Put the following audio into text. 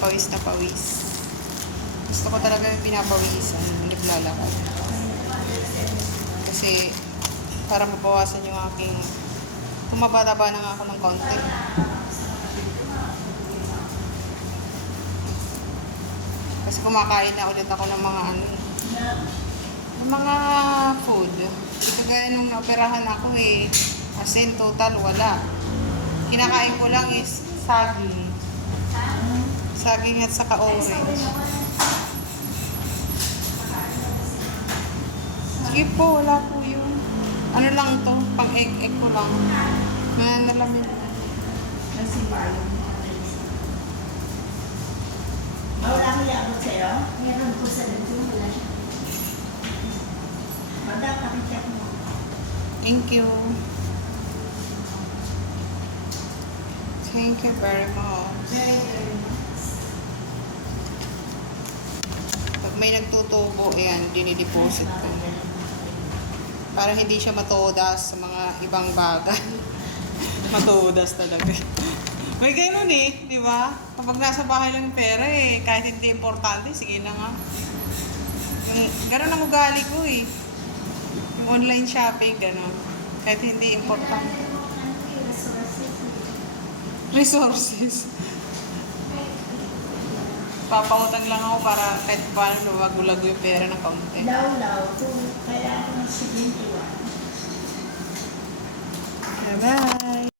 pawis na pawis. Gusto ko talaga yung pinapawisan, naglalakad. Kasi, para mabawasan yung aking, tumaba-taba na nga ako ng konti. Kasi kumakain na ulit ako ng mga mga food. Kagaya nung naoperahan ako as in total wala. Kinakain ko lang is saging. Saging at saka orange. Sige po, wala po yun. Ano lang to, pang egg ko lang. Nalamin. Wala ko yabot sa'yo? Meron po sa lento, wala siya. Pakichat mo. Thank you. Thank you very much. Very much. Pag may nagtutubo, yan, dinideposit ko. Para hindi siya matodas sa mga ibang bagay. Matodas talaga. May ganun di ba? Kapag nasa bahay lang yung pera kahit hindi importante, sige na nga. Ganun ang ugali ko Yung online shopping, ganun. Kahit hindi importante. Resources. Papangutang lang ako para kahit paano luwag-ulago yung pera ng kaunti. Law, kung kailangan ng 71. Bye-bye!